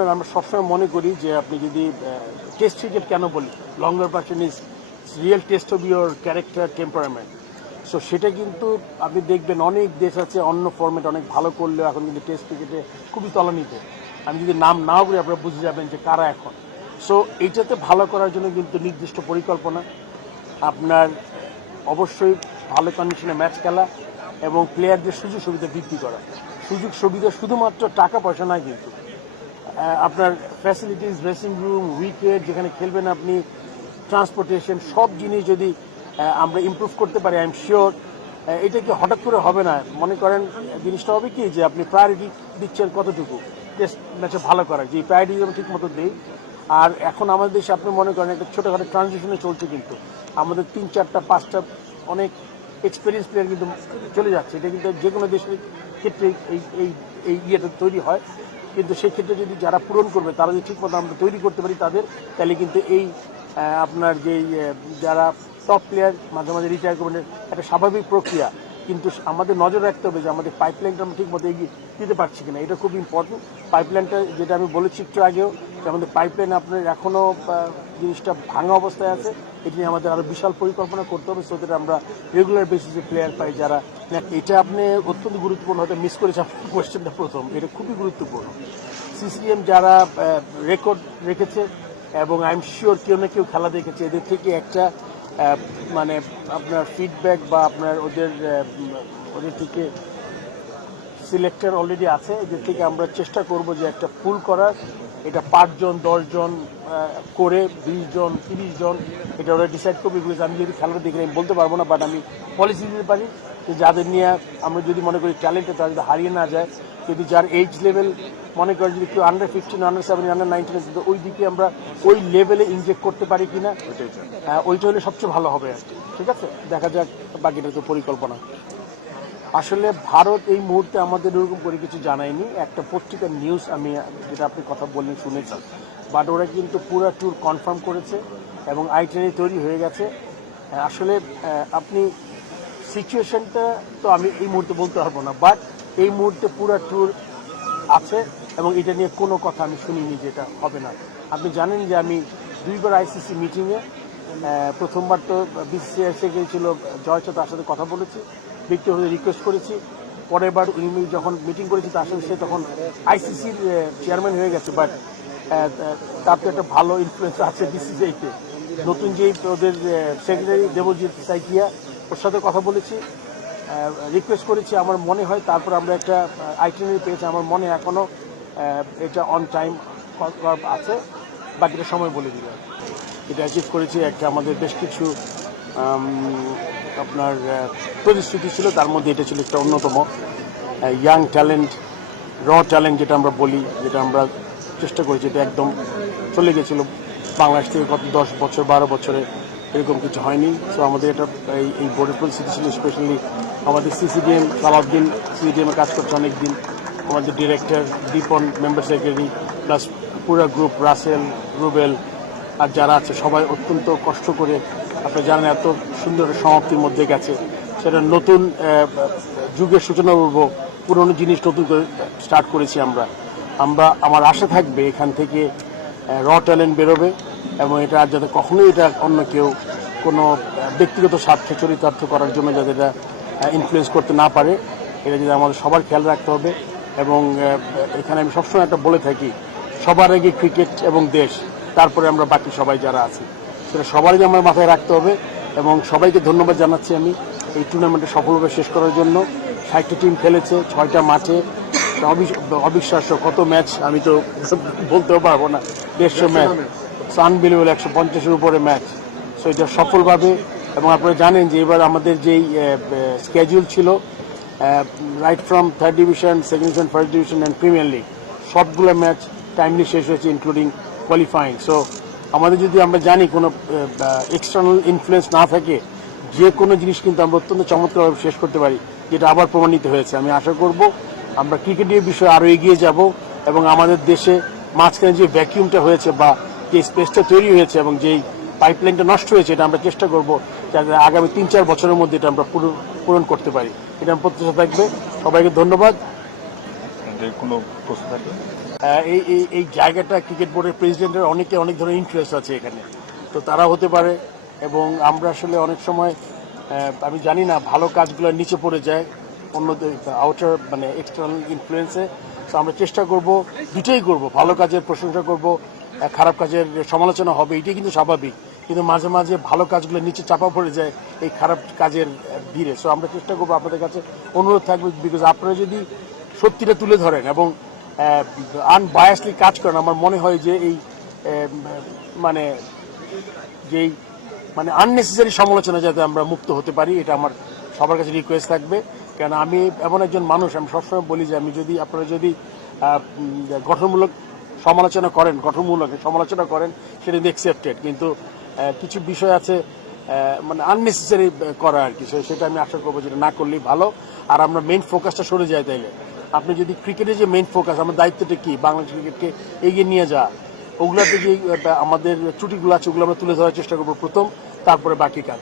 আমরা সবসময় মনে করি যে আপনি যদি টেস্ট ক্রিকেট কেন বলি? Longer person is real test of your character temperament so সেটা কিন্তু আপনি দেখবেন, অনেক দেশ আছে, অন্য ফর্মেট অনেক ভালো করলেও এখন কিন্তু টেস্ট ক্রিকেটে খুবই তলানিতে আমি যদি নাম নাও বলি, আপনারা বুঝে যাবেন যে কারা এখন। সো এইটাতে ভালো করার জন্য কিন্তু নির্দিষ্ট পরিকল্পনা। আপনার অবশ্যই ভালো কন্ডিশনে ম্যাচ খেলা এবং প্লেয়ারদের সুযোগ সুবিধা বৃদ্ধি করা। সুযোগ সুবিধা শুধুমাত্র টাকা পয়সা নয় কিন্তু আপনার ফ্যাসিলিটিস ড্রেসিং রুম উইকেট যেখানে খেলবেন আপনি ট্রান্সপোর্টেশন সব জিনিস যদি আমরা ইমপ্রুভ করতে পারি আই এম শিওর এটা কি হঠাৎ করে হবে না? মনে করেন, জিনিসটা হবে কি যে আপনি প্রায়োরিটি দিচ্ছেন কতটুকু? টেস্ট ম্যাচে ভালো করা যে প্রায়োরিটি আমরা ঠিক মতো দিই। আর এখন আমাদের দেশে আপনি মনে করেন, একটা ছোটোখাটো ট্রানজিশনে চলছে কিন্তু। আমাদের তিন চারটা, পাঁচটা অনেক এক্সপিরিয়েন্স প্লেয়ার কিন্তু চলে যাচ্ছে। এটা কিন্তু যে কোনো দেশের ক্ষেত্রে এই এই এই ইয়েটা তৈরি হয়। কিন্তু সেক্ষেত্রে যদি যারা পূরণ করবে, তারা যদি ঠিকমতো আমরা তৈরি করতে পারি তাদের, তাহলে কিন্তু এই আপনার যেই যারা টপ প্লেয়ার মাঝে মাঝে রিটায়ার করবেন, একটা স্বাভাবিক প্রক্রিয়া। কিন্তু আমাদের নজর রাখতে হবে যে আমাদের পাইপলাইনটা আমরা ঠিকমতো এগিয়ে দিতে পারছি কিনা। এটা খুব ইম্পর্টেন্ট পাইপলাইনটা যেটা আমি বলেছি একটু আগেও আমাদের পাইপলাইন আপনার এখনও জিনিসটা ভাঙা অবস্থায় আছে। এটি নিয়ে আমাদের আরও বিশাল পরিকল্পনা করতে হবে সো দ্যাট আমরা রেগুলার বেসিসে প্লেয়ার পাই যারা। এটা আপনি অত্যন্ত গুরুত্বপূর্ণ, হয়তো মিস করেছে আপনার কোয়েশ্চেনটা প্রথম। এটা খুবই গুরুত্বপূর্ণ। সিসিএম যারা রেকর্ড রেখেছে, এবং আই এম শিওর কেউ না কেউ খেলা দেখেছে, এদের থেকে একটা মানে আপনার ফিডব্যাক বা আপনার ওদের ওদের থেকে সিলেক্টর অলরেডি আছে। এদের থেকে আমরা চেষ্টা করব যে একটা ফুল করার এটা পাঁচজন দশজন করে বিশ জন তিরিশ জন এটা ওরা ডিসাইড করবে বিকজ আমি যদি খেলাটা দেখি আমি বলতে পারব না বাট আমি পলিসি দিতে পারি যে যাদের নিয়ে আমরা যদি মনে করি ট্যালেন্টে তারা যদি হারিয়ে না যায় যদি যার এইজ লেভেল মনে করি যদি কেউ under fifteen under seven under nineteen আছে ওই দিকে আমরা ওই লেভেলে ইনজেক্ট করতে পারি কিনা হ্যাঁ, ওইটা হলে সবচেয়ে ভালো হবে আর কি ঠিক আছে? দেখা যাক বাকিটা তো পরিকল্পনা। আসলে ভারত এই মুহূর্তে আমাদের ওরকম করে কিছু জানায়নি। একটা পত্রিকার নিউজ আমি, যেটা আপনি কথা বললেন, শুনেছি। বাট ওরা কিন্তু পুরো ট্যুর কনফার্ম করেছে এবং আইটেনারি তৈরি হয়ে গেছে। আসলে আপনি সিচুয়েশনটা তো আমি এই মুহূর্তে বলতে পারব না। বাট এই মুহূর্তে পুরো ট্যুর আছে এবং এটা নিয়ে কোনো কথা আমি শুনিনি যে এটা হবে না। আপনি জানেন যে আমি দুইবার আইসিসি মিটিংয়ে প্রথমবার তো বিসিসিআই এসে গিয়েছিল জয়চ তার সাথে কথা বলেছি। ব্যক্তিগত রিকোয়েস্ট করেছি। পরের বার উনি যখন মিটিং করেছি তার সাথে সে তখন আইসিসির চেয়ারম্যান হয়ে গেছে। বাট তার তো একটা ভালো ইনফ্লুয়েন্স আছে বিসিসিআইতে নতুন যে ওদের সেক্রেটারি দেবজিৎ সাইকিয়া ওর সাথে কথা বলেছি। রিকোয়েস্ট করেছি। আমার মনে হয় তারপর আমরা একটা আইটেনারি পেয়েছি। আমার মনে এখনও আহ, এটা অন টাইম আছে। বাকিটা সময় বলে দিবে এটা অ্যাচিভ করেছি। একটা আমাদের বেশ কিছু আপনার প্রতিশ্রুতি ছিল, তার মধ্যে এটা ছিল একটা অন্যতম ইয়াং ট্যালেন্ট র ট্যালেন্ট যেটা আমরা বলি, যেটা আমরা চেষ্টা করেছি এটা একদম চলে গেছিল বাংলাদেশ থেকে গত দশ বছর, বারো বছরে, এরকম কিছু হয়নি। সো আমাদের এটা, এই এই বোর্ডের পরিস্থিতি ছিল স্পেশালি আমাদের সিসিডিএম সালাউদ্দিন সিসিডিএমে কাজ করছে অনেক দিন আমাদের director Dipon member secretary plus পুরো গ্রুপ রাসেল রুবেল আর যারা আছে, সবাই অত্যন্ত কষ্ট করে আপনারা জানেন এত সুন্দর সমাপ্তির মধ্যে গেছে। সেটা নতুন যুগের সূচনা বলব, পুরনো জিনিস নতুন করে স্টার্ট করেছি আমরা। আমরা, আমার আশা থাকবে এখান থেকে র ট্যালেন্ট বেরোবে এবং এটা যাতে কখনোই এটা অন্য কেউ কোনো ব্যক্তিগত স্বার্থে চরিতার্থ করার জন্য যাতে এটা ইনফ্লুয়েন্স করতে না পারে, এটা যদি আমাদের সবার খেয়াল রাখতে হবে এবং এখানে আমি সবসময় একটা বলে থাকি, সবার আগে ক্রিকেট এবং দেশ, তারপরে আমরা বাকি সবাই যারা আছি। সেটা সবারই আমার মাথায় রাখতে হবে এবং সবাইকে ধন্যবাদ জানাচ্ছি আমি। এই টুর্নামেন্টে সফলভাবে শেষ করার জন্য। ষাটটি টিম খেলেছে ছয়টা মাঠে। অবিশ্বাস্য কত ম্যাচ আমি তো বলতেও পারব না। দেড়শো ম্যাচ আনবিলিভেবল একশো পঞ্চাশের উপরে ম্যাচ সো এটা সফলভাবে এবং আপনারা জানেন যে এবার আমাদের যেই স্কেজুল ছিল right from third division second division first division and premier league সবগুলো ম্যাচ টাইমলি শেষ হয়েছে ইনক্লুডিং কোয়ালিফাইং সো আমাদের যদি আমরা জানি কোনো এক্সটার্নাল ইনফ্লুয়েন্স না থাকে, যে কোনো জিনিস কিন্তু আমরা অত্যন্ত চমৎকারভাবে শেষ করতে পারি, যেটা আবার প্রমাণিত হয়েছে। আমি আশা করব আমরা ক্রিকেটের বিষয়ে আরও এগিয়ে যাব এবং আমাদের দেশে মাঝখানে যে ভ্যাকিউমটা হয়েছে বা যে স্পেসটা তৈরি হয়েছে এবং যেই পাইপলাইনটা নষ্ট হয়েছে, এটা আমরা চেষ্টা করব যাতে আগামী তিন চার বছরের মধ্যে এটা আমরা পূরণ- করতে পারি। এটা প্রত্যাশা থাকবে। সবাইকে ধন্যবাদ। কোনো প্রশ্ন থাকবে এই এই জায়গাটা ক্রিকেট বোর্ডের প্রেসিডেন্টের অনেকে অনেক ধরনের ইন্টারেস্ট আছে এখানে। তো তারা হতে পারে এবং আমরা আসলে অনেক সময় আমি জানি না, ভালো কাজগুলো নিচে পড়ে যায়, অন্যদের আউটার মানে এক্সটার্নাল ইনফ্লুয়েন্সে তো আমরা চেষ্টা করব দুটোই করব, ভালো কাজের প্রশংসা করব খারাপ কাজের সমালোচনা হবে, এটাই কিন্তু স্বাভাবিক। কিন্তু মাঝে মাঝে ভালো কাজগুলো নিচে চাপা পড়ে যায়, এই খারাপ কাজের ভিড়ে। সো আমরা চেষ্টা করব আপনাদের কাছে অনুরোধ থাকবে বিকজ আপনারা যদি সত্যিটা তুলে ধরেন এবং আনবায়াসলি কাজ করেন। আমার মনে হয় যে এই মানে যেই মানে আননেসেসারি সমালোচনা যাতে আমরা মুক্ত হতে পারি, এটা আমার সবার কাছে রিকোয়েস্ট থাকবে। কেন আমি এমন একজন মানুষ, আমি সবসময় বলি যে আমি যদি, আপনারা যদি গঠনমূলক সমালোচনা করেন, গঠনমূলক সমালোচনা করেন, সেটা অ্যাকসেপ্টেড কিন্তু কিছু বিষয় আছে মানে আননেসেসারি করা আর কি। সেটা আমি আশা করব যেটা না করলেই ভালো। আর আমরা মেইন ফোকাসটা সরে যাই তাইলে। আপনি যদি ক্রিকেটের যে মেইন ফোকাস আমার দায়িত্বটা কি? বাংলাদেশ ক্রিকেটকে এগিয়ে নিয়ে যাওয়া। ওগুলাতে যে আমাদের ত্রুটিগুলো আছে, ওগুলো আমরা তুলে ধরার চেষ্টা করব প্রথম, তারপরে বাকি কাজ।